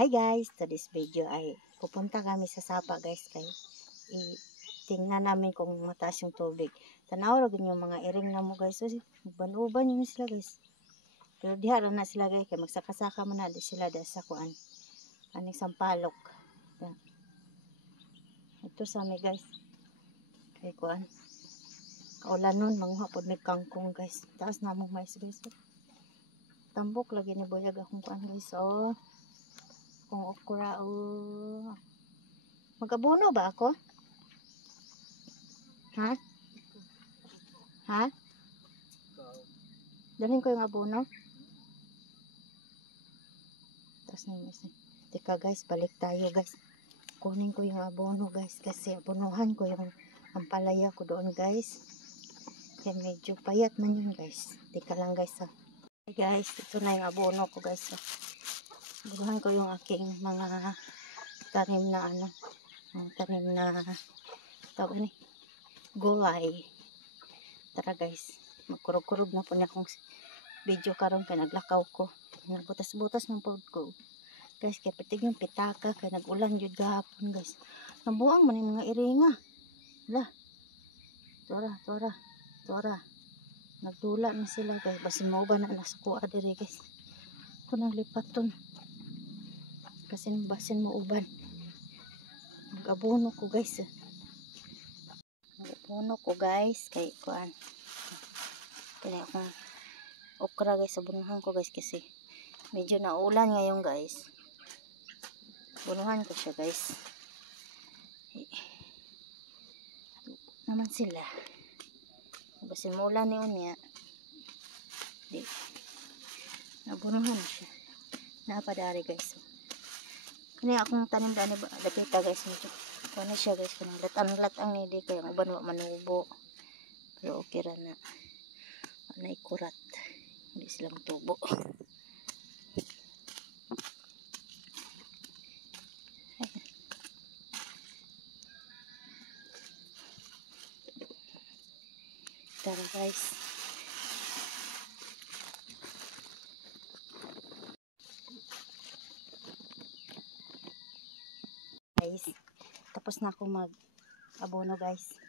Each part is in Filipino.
Hi guys, today's video ay pupunta kami sa Sapa guys kay tingnan namin kung mataas yung tubig. Tanaw ra yung mga iring na mo guys. So, uban-uban yun sila guys. Pero diha ra na sila guys kay magsaka-saka man na di sila da sa kuan. Aning sampalok. Yan. Ito sa amin guys. Kay kuan. Kaulan nun, manguha pod may kangkong guys. Taas na mong mais guys. Tambok lagi ni buyag akong kuan guys. So, kung okra o mag-abono ba ako? Ha? Ha? Dalhin ko yung abono. Tapos na yun. Teka guys, balik tayo guys. Kunin ko yung abono guys. Kasi abonohan ko yung ampalaya ko doon guys. Kaya medyo payat man yun guys. Teka lang guys ha. Hey guys, ito na yung abono ko guys ha. Abonohan ko yung aking mga tanim na ano. Tanim na tawag ni gulay. Tara guys, magkurog-kurog na po na akong video karon kay naglakaw ko. Nagbutas-butas ng pod ko. Guys, kay pitig yung pitaka kay nag-ulan jud gahapon guys. Nabuang man yung mga iringa. Hala. Tora. Nagdula na sila guys. Basin mo ba na nasa kuha diri guys. Kung nang lipaton. Kasi basin mo uban. Mag-abono ko guys. Mag-abono ko guys kay kuan. Kaya akong okra guys, abunuhan ko guys kasi medyo naulan ngayon guys. Abunuhan ko siya guys. Naman sila. Basin mo ulan ni unya. Di. Abunuhan na siya. Napadari guys. Kaya akong tanim daan ni lapita guys. Medyo kano siya guys. Kanang latang ni di kaya uban wa manubo. Pero okay ra na. Anay kurat. Hindi sila matubo. Tara guys. Guys, tapos na ako mag-abono guys.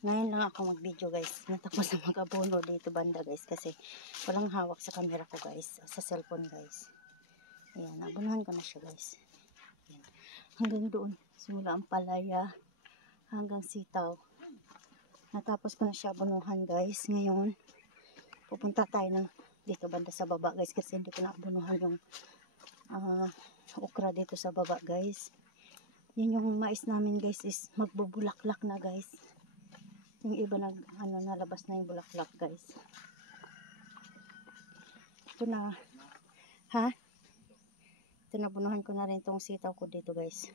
Ngayon lang ako mag-video guys. Natapos na mag-abono dito banda guys kasi walang hawak sa camera ko guys. Sa cellphone guys. Ayan, abonohan ko na siya guys. Ayan. Hanggang doon. Simula ang palaya hanggang sitaw. Natapos ko na siya abonohan guys. Ngayon, pupunta tayo ng dito banda sa baba guys. Kasi hindi ko na abonohan yung okra dito sa baba guys. Yan yung mais namin guys is magbubulaklak na guys. Yung iba nalabas na yung bulaklak guys. Ito na. Ha? Ito na, bunuhan ko na rin tong sitaw ko dito guys.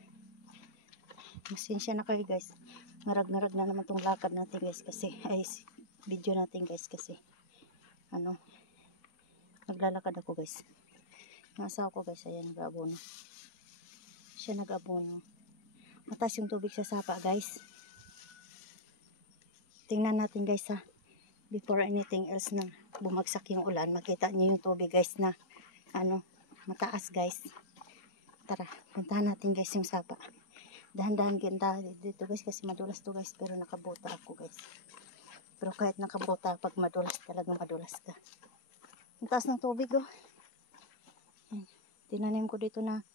Masensya na kayo guys. Ngarag-ngarag na naman tong lakad natin guys kasi video natin guys kasi naglalakad ako guys. Yung asawa ko guys ayan nag-abono. Siya nag-abono. Mataas yung tubig sa Sapa guys. Tingnan natin guys ha. Before anything else na bumagsak yung ulan, makita niyo yung tubig guys na mataas guys. Tara, puntahan natin guys yung Sapa. Dahan-dahan ganda dito guys kasi madulas to guys pero nakabuta ako guys. Pero kahit nakabuta pag madulas talagang madulas ka. Ang taas ng tubig oh. Tinanim ko dito na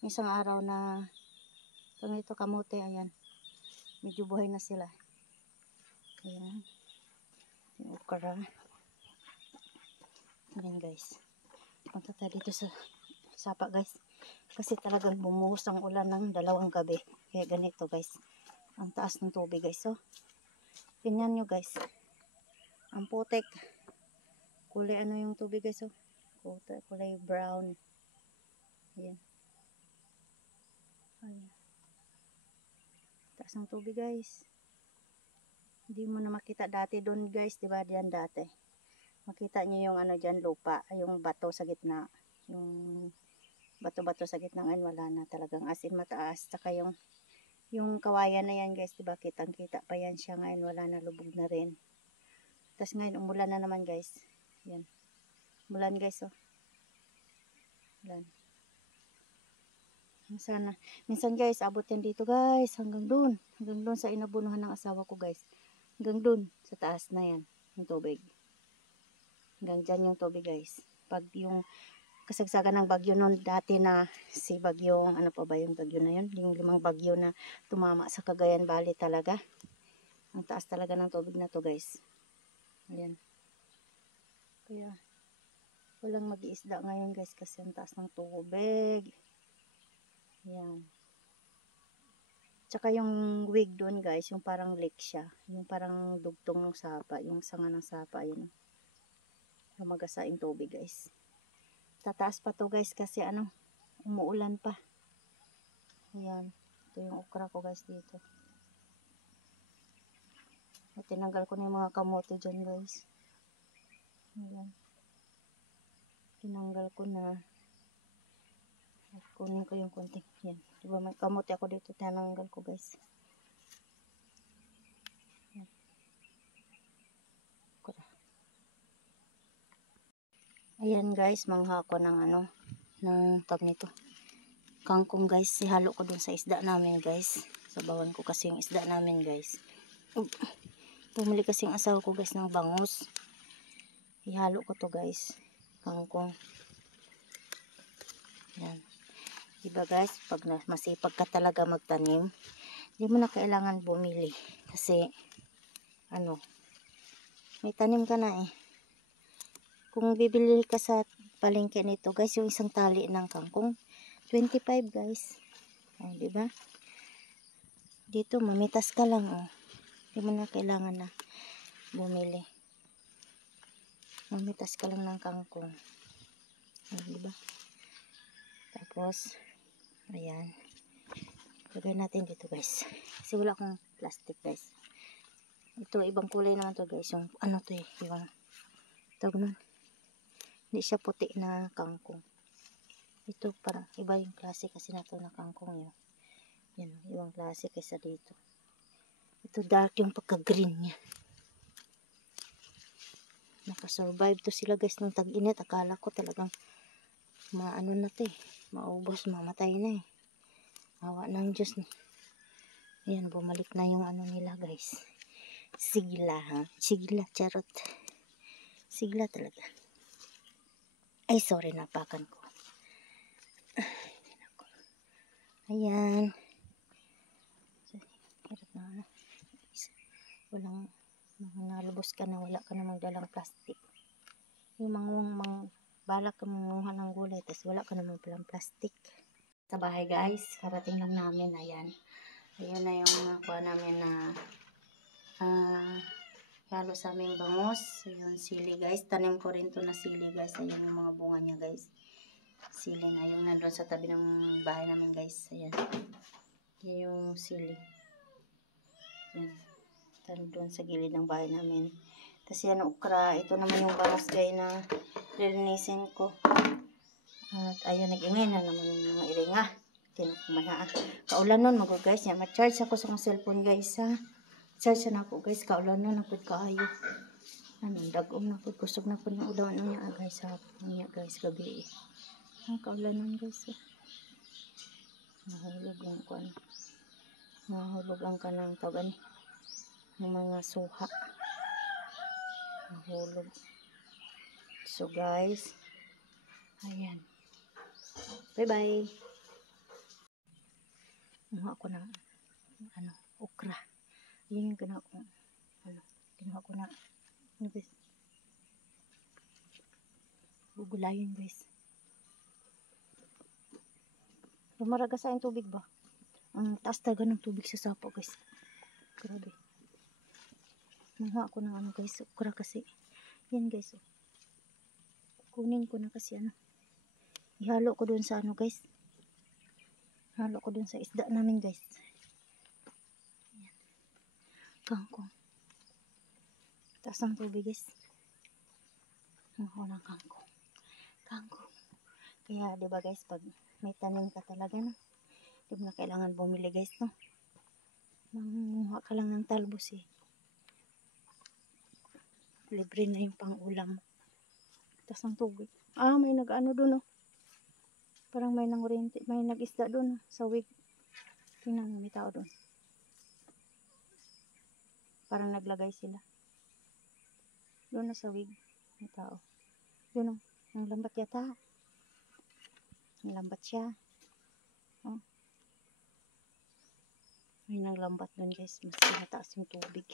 isang araw na ito kamote ayan. Medyo buhay na sila. Ayan. Yung okra. Ayan guys. Punta tayo dito sa Sapa guys. Kasi talagang bumuhos ang ulan ng 2 gabi. Kaya ganito guys. Ang taas ng tubig guys. So, tingnan nyo guys. Ang putek. Kulay yung tubig guys. So, kulay brown. Ayan. Ayan. Taas ng tubig guys. Hindi mo na makita dati doon guys. Diba diyan dati. Makita nyo yung dyan lupa. Yung bato sa gitna. Yung bato-bato sa gitna ngayon wala na talagang as in mataas. Saka yung kawayan na yan guys. Diba kitang-kita pa yan siya ngayon. Wala na, lubog na rin. Tapos ngayon umulan na naman guys. Yan. Umulan guys oh. Yan. Sana. Minsan guys, abot yan dito guys. Hanggang doon. Hanggang doon sa inabunuhan ng asawa ko guys. Hanggang doon. Sa taas na yan. Yung tubig. Hanggang dyan yung tubig guys. Pag yung kasagsagan ng bagyo noon dati na si bagyong, ano pa ba yung bagyo na yun? Yung 5 bagyo na tumama sa Cagayan Valley talaga. Ang taas talaga ng tubig na to guys. Ayan. Kaya walang mag-iisda ngayon guys kasi ang taas ng tubig. Ayan. Tsaka yung wig doon guys, yung parang lake siya. Yung parang dugtong ng sapa, yung sanga ng sapa. Ayan. Lumagasa yung tubig guys. Tataas pa to guys kasi ano, umuulan pa. Ayan. Ito yung okra ko guys dito. At tinanggal ko na yung mga kamote dyan guys. Ayan. Tinanggal ko na. At kunin ko yung konting. Yan. Diba may kamote ako dito. Tinanggal ko guys. Yan. Ayan guys. Mangha ko ng ano. Ng tag nito. Kangkong guys. Ihalo ko dun sa isda namin guys. Sabawan ko kasi yung isda namin guys. Bumili kasi yung asawa ko guys ng bangus. Ihalo ko to guys. Kangkong. Yan. Diba guys, pag masipag ka talaga magtanim, hindi mo na kailangan bumili. Kasi, ano, may tanim ka na eh. Kung bibili ka sa palengke nito guys, yung isang tali ng kangkong, 25 guys. O, diba? Dito, mamitas ka lang oh. Hindi mo na kailangan na bumili. Mamitas ka lang ng kangkong. O, diba? Tapos, ayan. Lagay natin dito guys. Kasi wala akong plastic guys. Ito, ibang kulay naman to guys. Yung, ano to eh. Yung, tawag nun. Hindi siya puti na kangkong. Ito, parang iba yung klase kasi na to na kangkong yun. Yan, ibang klase kaysa dito. Ito, dark yung pagka-green niya. Nakasurvive to sila guys ng tag-init. Akala ko talagang maano na to eh. Maubos, mamatay na eh. Awa ng Diyos. Ayan, bumalik na yung ano nila guys. Sigla ha. Sigla, charot. Sigla talaga. Ay, sorry, napakan ko. Ayan. Hirap na. Walang, nalubos ka na, wala ka na magdalang plastic. Yung balak ka manguha ng gulay, tapos wala ka naman palang plastic. Sa bahay guys, karating lang namin, ayan. Ayun na yung nakuha namin na halo sa aming bangus. Ayun, sili guys. Tanim ko rin to na sili guys. Ayun yung mga bunga niya guys. Sili na yung nandun sa tabi ng bahay namin guys. Ayan. Yan yung sili. Ayan. Nandun sa gilid ng bahay namin. Tapos yan okra. Ito naman yung bangus guys na lilinisin ko. At ayun, nag-ingay na naman yung mga iringa. Tinukmana. Kaulan nun, guys. Yan, ma-charge ako sa mga cellphone, guys, ha. Charge na ako, guys. Kaulan nun, napod kaayo. Ano, dagom na po. Kusog na po ng udawan niya, guys, ha. Niya, guys, gabi, eh. Kaulan nun, guys, ha. Nahulog yung kuwan. Nahulog ang kanang taban. Ng mga suha. Nahulog. So, guys, ayan. Bye-bye. Ginawa ko ng ano, okra. Yan yung ginawa ko. Ano, ginawa ko na ano guys. Gugulayin guys. Lumaraga sa yung tubig ba? Ang taas talaga ng tubig sa sapo guys. Grabe. Ginawa ko ng ano guys, okra kasi. Yan guys. Oh. Kunin ko na kasi ano. Ihalo ko dun sa ano guys. Halo ko dun sa isda namin guys. Ayan. Kangkong. Taas ng tubig guys. Ako ng kangkong. Kangkong. Kaya diba guys, pag may tanim ka talaga no. Di mo na kailangan bumili guys no. Manguha ka lang ng talbos eh. Libre na yung pang ulam. Taas ng tubig. Ah, may nag-ano dun oh. Parang may nangurente, may nag-isda doon sa wig. Tingnan mo, may tao doon. Parang naglagay sila. Doon na sa wig, may tao. Yun o, ang lambat yata. Ang lambat siya. Oh. May nang lambat doon guys, mas mataas yung tubig.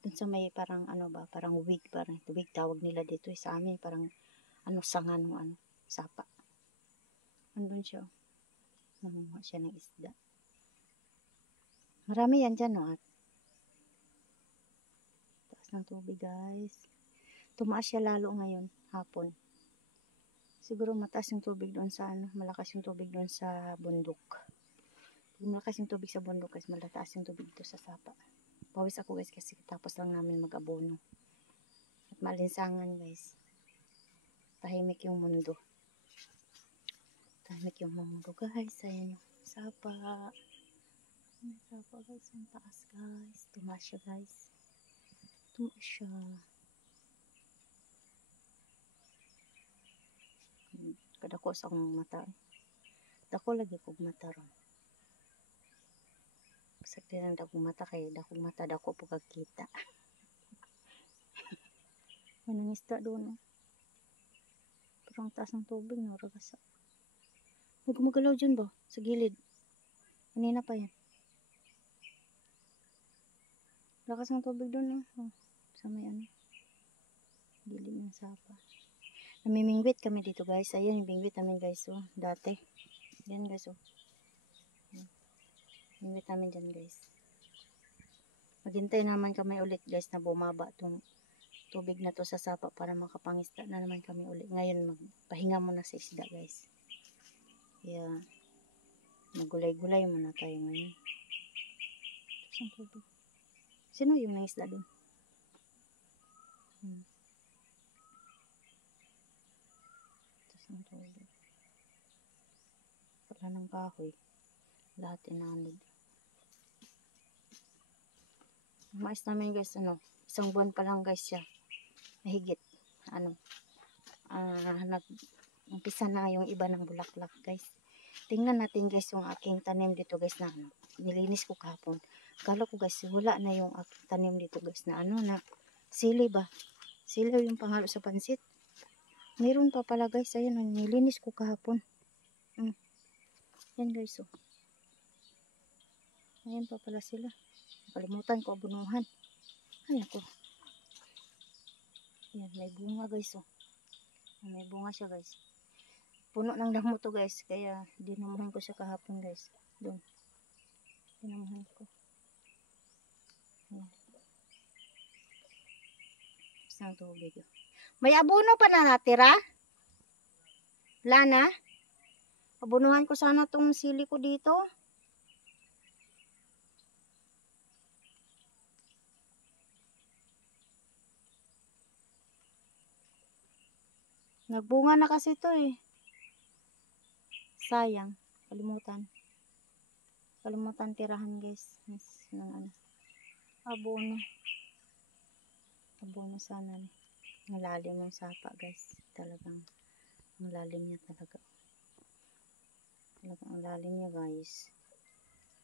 Doon sa may parang ano ba, parang wig, parang wig tawag nila dito sa amin, parang ano sanga ng ano, sapa. Andun siya. Nangunguha siya ng isda. Marami yan dyan, no? At taas ng tubig, guys. Tumaas siya lalo ngayon, hapon. Siguro mataas yung tubig doon sa ano, malakas yung tubig doon sa bundok. Kung malakas yung tubig sa bundok, guys, malataas yung tubig dito sa sapa. Pawis ako, guys, kasi tapos lang namin mag-abono. At malinsangan, guys. Tahimik yung mundo. Tahimik yung mundo, guys. Ayan yung sapa. Ayan yung sapa, guys. Ang taas, guys. Tumaas siya, guys. Tumaas siya. Kadako sa akong mata. Dako lagi kong mata ron. Sakti lang dakong mata kay dakong mata dako po kagkita. May nangisda doon. Oh. Pero ang taas ng tubig na ragasa. May gumagalaw dyan ba? Sa gilid. Kanina pa yan. Lakas ng tubig doon. Oh. Sa may ano. Gilid ng sapa. Namimingwit kami dito guys. Ayun yung bingwit namin guys. Oh. Dati. Yan guys. Oh. Bingwit namin dyan guys. Maghintay naman kami ulit guys na bumaba itong tubig na to sa sapa para makapangisda na naman kami ulit. Ngayon magpahinga muna sa isda guys. Kaya magulay-gulay muna tayo ngayon. Saan tubig? Sino yung nangisda doon? Saan tubig? Wala ng kahoy. Lahat inanod. Mais namin guys, ano, isang buwan pa lang guys siya. Mahigit. Ano, nag-umpisa na yung iba ng bulaklak guys. Tingnan natin guys yung aking tanim dito guys na ano, nilinis ko kahapon. Kala ko guys, wala na yung aking tanim dito guys na ano na, sili ba? Sili yung panghalo sa pansit. Meron pa pala guys, ayun, nilinis ko kahapon. Yan guys, oh. Ayan pa pala sila. Nakalimutan ko abunuhan. Ay ako. Ayan, may bunga guys, oh. May bunga siya guys. Puno ng damo to guys. Kaya dinamuhan ko siya kahapon guys. Doon. Dinamuhan ko. Ayan. Isang tubig. Oh. May abono pa na natira? Wala na? Abunuhan ko sana tong sili ko dito. Nagbunga na kasi ito eh. Sayang. Kalimutan. Kalimutan tirahan guys. Ano. Abono. Abono sana. Malalim yung sapa guys. Talagang malalim niya talaga. Talagang ang lalim niya guys.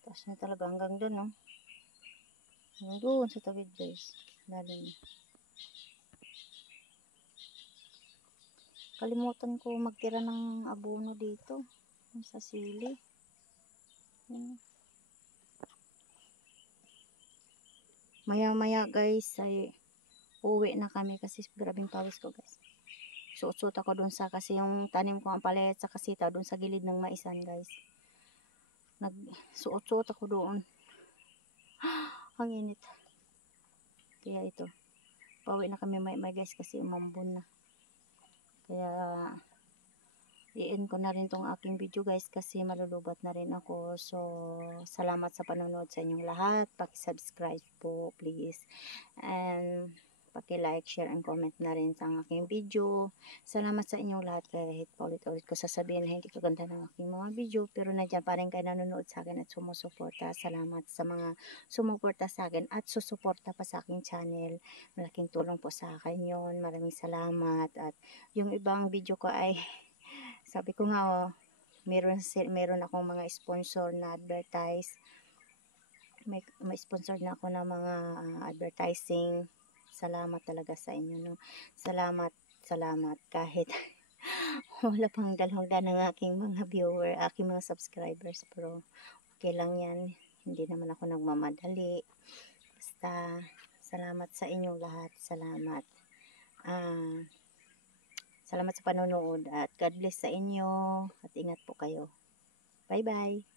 Taas niya talaga hanggang doon no. Hanggang doon sa tawid guys. Lalim niya. Kalimutan ko magtira ng abono dito sa sili. Maya guys ay uwi na kami kasi grabing pawis ko guys. Suot-suot ako dun sa kasi yung tanim ko ang palet sa kasita dun sa gilid ng maisan guys. Nagsuot-suot ako doon. Ang init. Kaya ito. Pauwi na kami may guys kasi umambon na. Kaya i-end ko na rin tong aking video guys kasi malulubat na rin ako. So salamat sa panonood sa inyong lahat. Paki-subscribe po please. And paki-like, share, and comment na rin sa aking video. Salamat sa inyong lahat kahit paulit-ulit ko sasabihin na hindi kaganda ng aking mga video. Pero nandiyan pa rin kayo nanonood sa akin at sumusuporta. Salamat sa mga sumuporta sa akin at susuporta pa sa aking channel. Malaking tulong po sa akin yun. Maraming salamat. At yung ibang video ko ay sabi ko nga meron akong mga sponsor na advertise. May sponsor na ako ng mga advertising. Salamat talaga sa inyo, no. Salamat kahit wala pang 2 ng aking mga viewer, aking mga subscribers, pero okay lang yan. Hindi naman ako nagmamadali. Basta salamat sa inyong lahat. Salamat. Salamat sa panonood at God bless sa inyo at ingat po kayo. Bye bye.